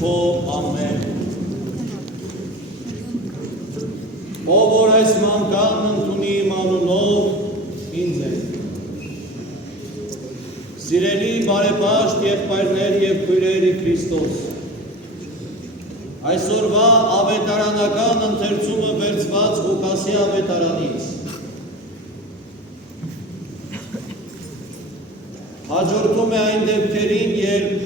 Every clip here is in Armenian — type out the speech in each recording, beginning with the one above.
քո ամեն։ Ով որ այս մանկան ընդունի իմ անունով ինձ է։ Սիրելի բարեպաշտ եղբայրներ և քույրերի Քրիստոս, այսօրվա ավետարանական ընթերցումը վերցված Ղուկասի ավետարանից։ Հաջորդում է այն դեպքերին, երբ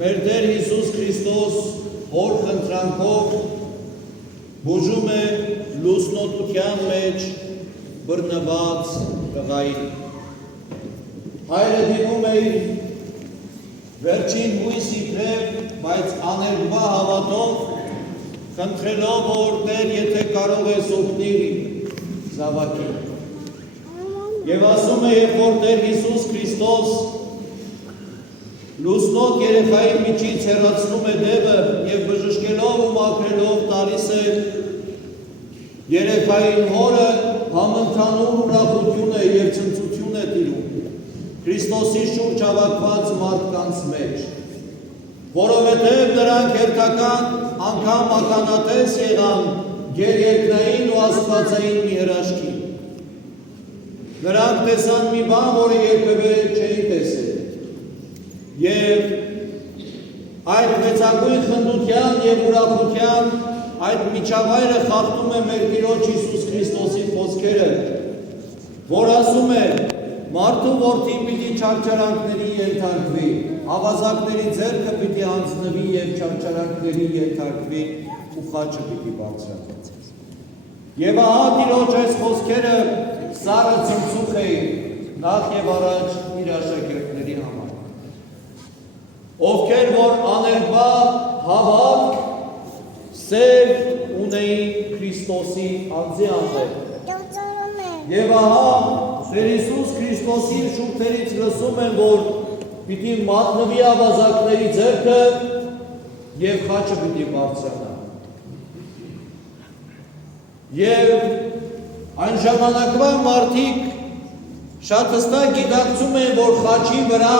մեր Տեր Հիսուս Քրիստոս հոր խնդրանքով բուժում է լուսնոտության մեջ բռնված տղային։ Հայրը դիմում է իր վերջին հույս իբրև, բայց աներկբա հավատով, խնդրելով, որ Տեր, եթե կարող ես օգնիր զավակին։ Եվ ասում է, երբ որ Տեր Հիսուս Քրիստոս լուսնոտ երեխայի միջից հեռացնում է դևը և բժշկելով ու մաքրելով տալիս է երեխային հորը, համընդհանուր ուրախություն է և ցնծություն է տիրում Քրիստոսի շուրջ հավաքված մարդկանց մեջ, որովհետև նրանք հերթական անգամ ականատես եղան գերեզմանային ու աստվածային մի հրաշքի։ Նրանք տեսան մի բան, որը երբևէ չէին տեսել։ Եվ այդ մեծագույն խնդության և ուրախության այդ միջավայրը խախտում է մեր Տիրոջ Հիսուս Քրիստոսի խոսքերը, որ ասում է. մարդու որդին պիտի չարչարանքների ենթարկվի, ավազակների ձեռքը պիտի հանձնվի և չարչարանքների ենթարկվի ու խաչը պիտի բարձրանա։ Եվ ահա Տիրոջ այս խոսքերը սառը ցնցուկ էին նախ և առաջ իր աշակերտների համար, ովքեր որ աներկբա հավատք, սեր ունեին Քրիստոսի անձի հանդեպ։ Եվ ահա Տեր Հիսուս Քրիստոսի շուրթերից լսում են, որ պիտի մատնվի ավազակների ձեռքը և խաչը պիտի բարձրանա։ Եվ այն ժամանակվա մարդիկ շատ հստակ գիտակցում են, որ խաչի վրա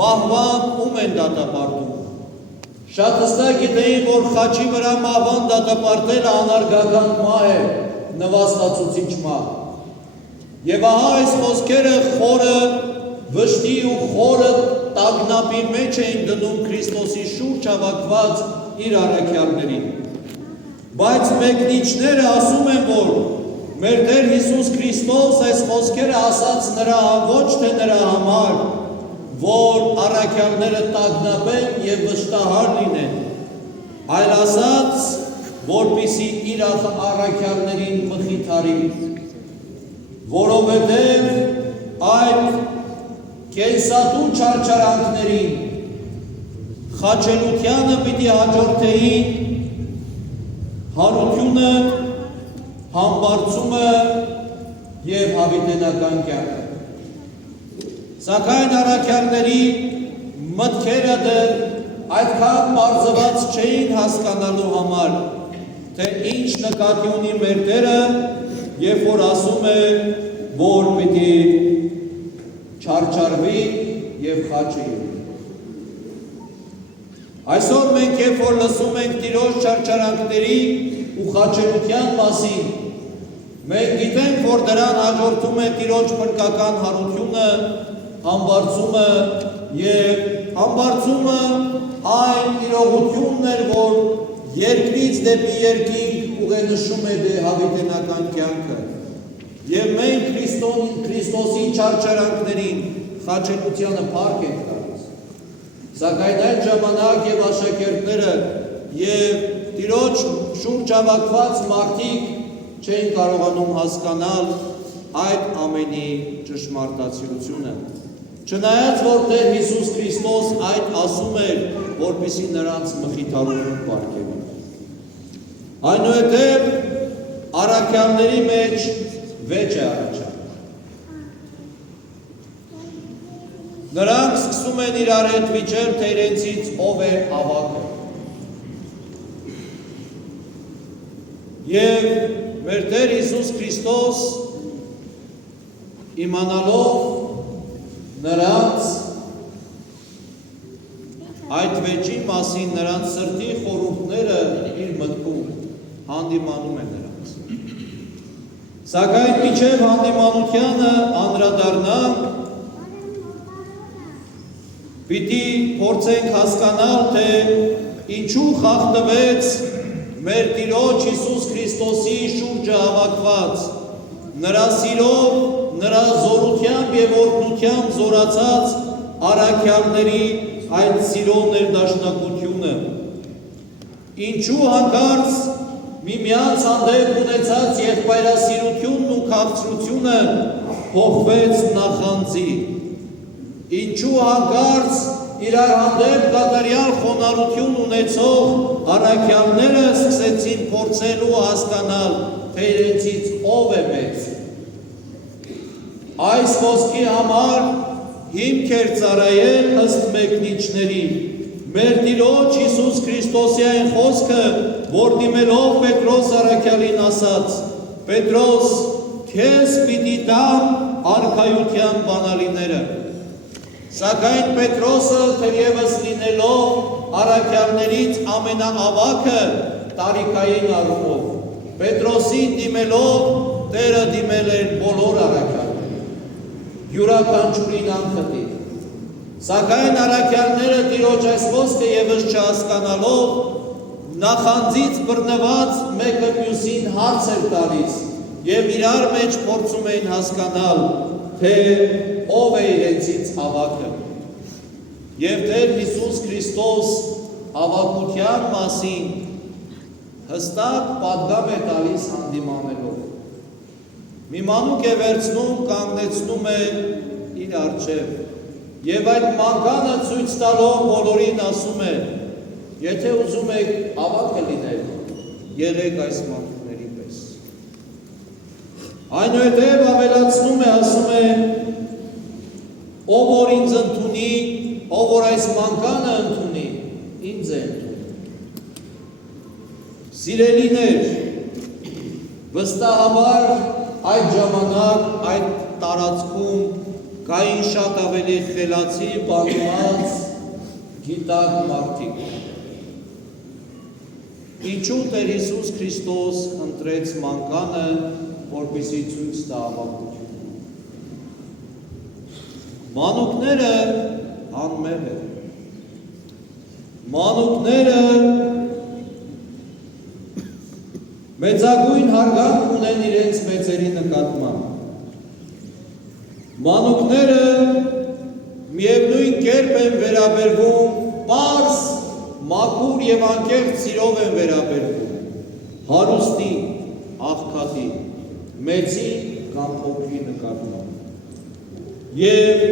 մահվան ում են դատապարտում։ Շատ հստակ գիտեին, որ խաչի վրա մահվան դատապարտելը անարգական մահ է, նվաստացուցիչ մահ։ Եվ ահա այս խոսքերը խորը վշտի ու խորը տագնապի մեջ էին դնում Քրիստոսի շուրջ հավաքված իր առաքյալներին։ Բայց մեկնիչները ասում են, որ մեր Տեր Հիսուս Քրիստոս այս խոսքերը ասաց ոչ թե նրա համար, որ առաքյալները տագնապեն և վշտահար լինեն, այլ ասաց, որպեսզի իր առաքյալներին մխիթարի, որովհետև այդ կենսատու չարչարանքներին խաչելությանը պիտի հաջորդեին հարությունը, համբարձումը և հավիտենական կյանքը։ Սակայն առաքյալների մտքերը դեռ այդքան պարզված չէին հասկանալու համար, թե ինչ նկատի ունի մեր Տերը, երբ որ ասում է, որ պիտի չարչարվի և խաչը յուրի։ Այսօր մենք երբ որ լսում ենք Տիրոջ չարչարանքների ու խաչելության մասին, մենք գիտենք, որ դրան հաջորդում է Տիրոջ փրկական հարությունը, համբարձումը և համբարձումը այն իրողությունն էր, որ երկրից դեպի երկինք ուղենշում է հավիտենական կյանքը։ Եվ մենք Քրիստոսի չարչարանքներին խաչելությանը փառք ենք տալիս։ Սակայն այդ ժամանակ և աշակերտները և Տիրոջ շուրջ հավաքված մարդիկ չէին կարողանում հասկանալ այդ ամենի ճշմարտացիությունը։ Չնայած որ Տեր Հիսուս Քրիստոս այդ ասում էր, որպեսզի նրանց մխիթարություն պարգևի։ Այնուհետև առաքյալների մեջ վեճ է առաջանում։ Նրանք սկսում են իրար հետ վիճել, թե իրենցից ով է ավագը։ Եվ մեր Տեր Հիսուս Քրիստոս իմանալով նրանց այդ վեճի մասին նրանց սրտի խորհուրդները իր մտքում հանդիմանում են նրանց։ Սակայն մինչև հանդիմանությանը անդրադառնանք, պիտի փորձենք հասկանալ, թե ինչու խախտվեց մեր Տիրոջ Հիսուս Քրիստոսի շուրջը հավաքված, նրա սիրով, նրա զորությամբ և օրհնությամբ զորացած առաքյալների այդ սիրո ներդաշնակությունը, ինչու հանկարծ միմյանց հանդեպ ունեցած եղբայրասիրությունն ու քաղցրությունը փոխվեց նախանձի, ինչու հանկարծ իրար հանդեպ կատարյալ խոնարհություն ունեցող առաքյալները սկսեցին փորձել ու հասկանալ, թե իրենցից ով է մեծ։ Այս խոսքի համար հիմք էր ծառայել ըստ մեկնիչների մեր Տիրոջ Հիսուս Քրիստոսի այն խոսքը, որ դիմելով Պետրոս առաքյալին ասաց. «Պետրոս, քեզ պիտի տամ արքայության բանալիները»։ Սակայն Պետրոսը թերևս լինելով առաքյալներից ամենաավագը տարիքային առումով, Պետրոսին դիմելով Տերը դիմել էր բոլոր առաքյալներին, յուրաքանչյուրին անխտիր։ Սակայն առաքյալները Տիրոջ այս խոսքը ևս չհասկանալով, նախանձից բռնված մեկը մյուսին հարց էր տալիս և իրար մեջ փորձում էին հասկանալ, թե ով է իրենցից ավագը։ Եվ Տեր Հիսուս Քրիստոս ավագության մասին հստակ պատգամ է տալիս հանդիմանելով։ Մի մանուկ է վերցնում, կանգնեցնում է իր առջև և այդ մանկանը ցույց տալով բոլորին ասում է. եթե ուզում եք ավագը լինել, եղեք այս մանուկների պես։ Այնուհետև ավելացնում է, ասում է. ով որ ինձ ընդունի, ով որ այս մանկանը ընդունի, ինձ է ընդունի։ Սիրելիներ, վստահաբար այդ ժամանակ, այդ տարածքում կային շատ ավելի խելացի, բանված, գիտակ մարդիկ։ Ինչու Տեր Հիսուս Քրիստոս ընտրեց մանկանը, որպեսզի ցույց տա ավագություն։ Մանուկները անմեղ են։ Մանուկները մեծագույն հարգանք ունեն իրենց մեծերի նկատմամբ։ Մանուկները միևնույն կերպ են վերաբերվում, պարզ, մաքուր և անկեղծ սիրով են վերաբերվում հարուստի, աղքատի, մեծի կամ փոքրի նկատմամբ։ Եվ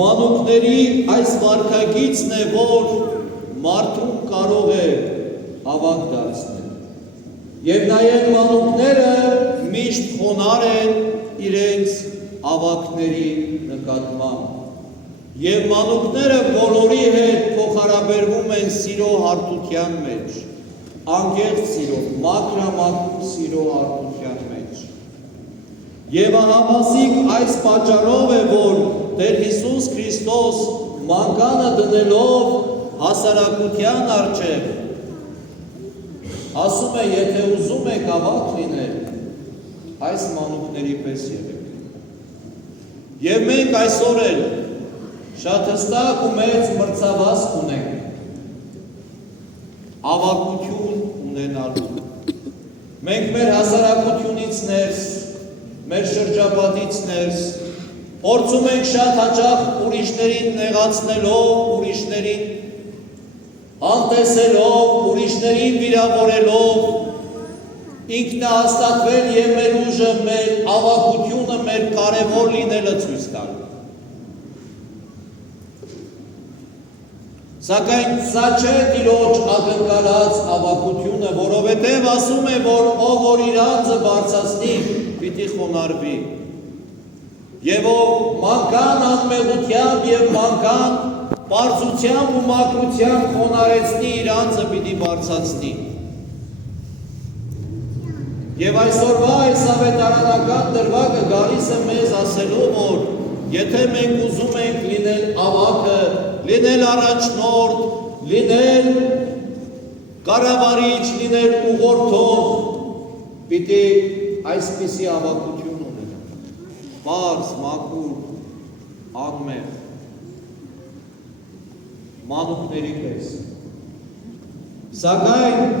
մանուկների այս վարքագիծն է, որ մարդուն կարող է ավագ դարձնել։ Եվ նաև մանուկները միշտ խոնարհ են իրենց ավագների նկատմամբ։ Եվ մանուկները բոլորի հետ փոխհարաբերվում են սիրո հարթության մեջ, անկեղծ սիրո, մաքրամաքուր սիրո հարթության մեջ։ Եվ ահավասիկ այս պատճառով է, որ Տեր Հիսուս Քրիստոս մանկանը դնելով հասարակության առջև ասում է, եթե ուզում եք ավագ լինել, այս մանուկների պես եղեք։ Եվ մենք այսօր էլ շատ հստակ ու մեծ մրցավազք ունենք ավագություն ունենալու։ Մենք մեր հասարակությունից ներս, մեր շրջապատից ներս փորձում ենք շատ հաճախ ուրիշներին նեղացնելով, ուրիշներին անտեսելով, ուրիշներին վիրավորելով, ինքնահաստատվել և մեր ուժը, մեր ավագությունը, մեր կարևոր լինելը ցույց տալ։ Սակայն սա չէ Տիրոջ ակնկալած ավագությունը, որովհետև ասում է, որ ով որ իր անձը բարձրացնի, պիտի խոնարհվի։ Եվ ով մանկան անմեղությամբ և մանկան պարզությամբ ու մաքրությամբ խոնարհեցնի, իր անձը պիտի բարձրացնի։ Եվ այսօրվա այս ավետարանական դրվագը գալիս է մեզ ասելու, որ եթե մենք ուզում ենք լինել ավագը, լինել առաջնորդ, լինել կառավարիչ, լինել ուղղորդող, պիտի այսպիսի ավակություն ունենա, պարզ, մաքուր, անմեղ, մանուկների պես։ Սակայն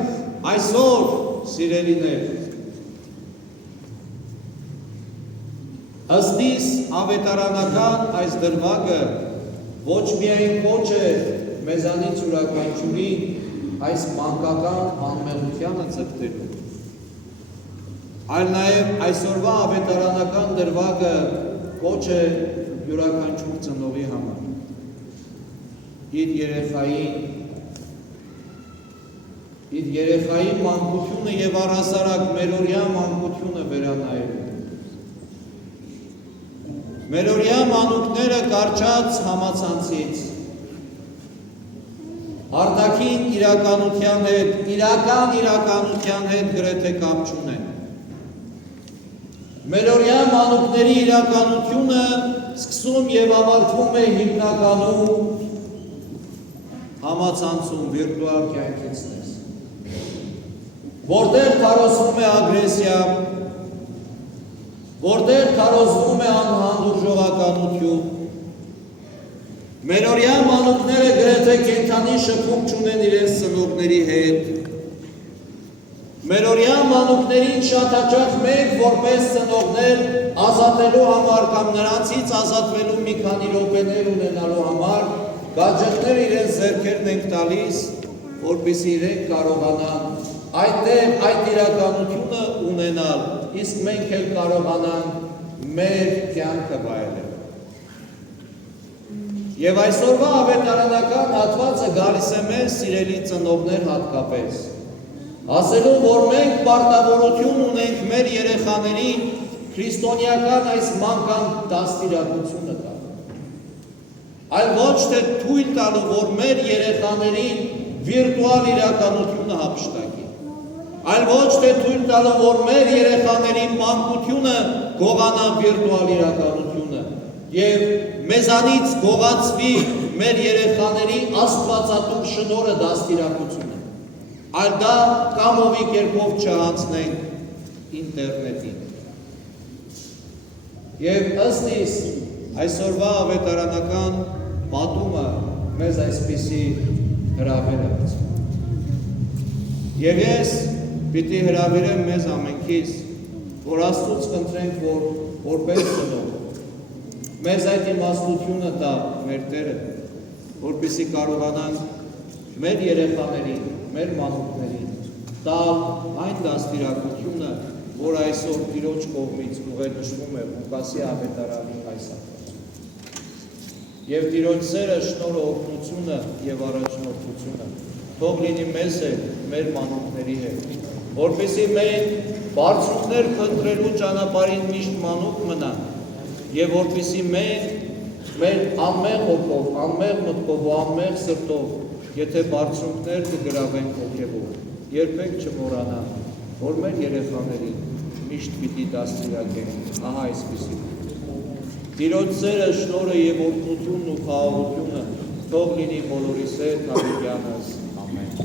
այսօր, սիրելիներ, ըստիս ավետարանական այս դրվագը ոչ միայն կոչ է մեզանից յուրաքանչյուրի այս մանկական անմեղությանը ձգտելու, այլ նաև այսօրվա ավետարանական դրվագը կոչ է յուրաքանչյուր ծնողի համար իր երեխայի մանկությունը եւ առհասարակ մերօրյա մանկությունը վերանայելու։ Մերօրյա մանուկները կարճած համացանցից, արտաքին իրականության հետ, իրական իրականության հետ գրեթե կապ չունեն։ Մերօրյա մանուկների իրականությունը սկսում եւ ավարտվում է հիմնականում համացանցում, վիրտուալ կյանքից ներս, որտեղ քարոզվում է ագրեսիա, որտեղ քարոզվում է անհանդուրժողականություն, մերօրյա մանուկները գրեթե կենդանի շփում չունեն իրենց ծնողների հետ, մերօրյա մանուկներին շատ հաճախ մենք որպես ծնողներ ազատելու համար կամ նրանցից ազատվելու մի քանի րոպեներ ունենալու համար գաջեթներ իրենց ձեռքերն ենք տալիս, որպեսզի իրենք կարողանան այդտեղ այդ իրականությունը ունենալ, իսկ մենք էլ կարողանանք մեր կյանքը վայելել։ Եվ այսօրվա ավետարանական հատվածը գալիս է մեզ, սիրելի ծնողներ հատկապես, ասելով, որ մենք պարտավորություն ունենք մեր երեխաներին քրիստոնեական այս մանկան դաստիարակությունը տալ, այլ ոչ թե թույլ տալու, որ մեր երեխաներին վիրտուալ իրականությունը հափշտակի, այլ ոչ թե թույլ տալու, որ մեր երեխաների մանկությունը գողանա վիրտուալ իրականությունը եւ մեզանից գողացվի մեր երեխաների աստվածատուր շնորհը դաստիարակությունը, այլ դա կամովի կերպով չհանձնենք ինտերնետին։ Եվ ըստ իս այսօրվա ավետարանական պատումը մեզ այսպիսի հրավեր է ածում։ Եվ ես պիտի հրավիրեմ մեզ ամենքից, որ Աստծուց խնդրենք, որ որպես ծնող մեզ այդ իմաստությունը տա մեր Տերը, որպեսզի կարողանանք մեր երեխաներին, մեր մանուկներին տալ այն դաստիարակությունը, որ այսօր Տիրոջ կողմից ուղենշվում է Ղուկասի ավետարանի այս հատվածում։ Եվ Տիրոջ սերը, շնորհը, օգնությունը եւ առաջնորդությունը թող լինի մեզ հետ, մեր մանուկների հետ, որպեսզի մենք բարձունքներ փնտրելու ճանապարհին միշտ մանուկ մնանք եւ որպեսզի մենք մեր անմեղ հոգով, անմեղ մտքով ու անմեղ սրտով, եթե բարձունքներ կգրավենք հոգեվով, երբեք չմոռանանք, որ մեր երեխաներին միշտ պիտի դաստիարակենք, ահա այսպիսի։ Տիրոջ սերը, շնորհը եւ օգնությունն ու խաղաղությունը թող լինի բոլորիս հետ հավիտյանս, ամեն։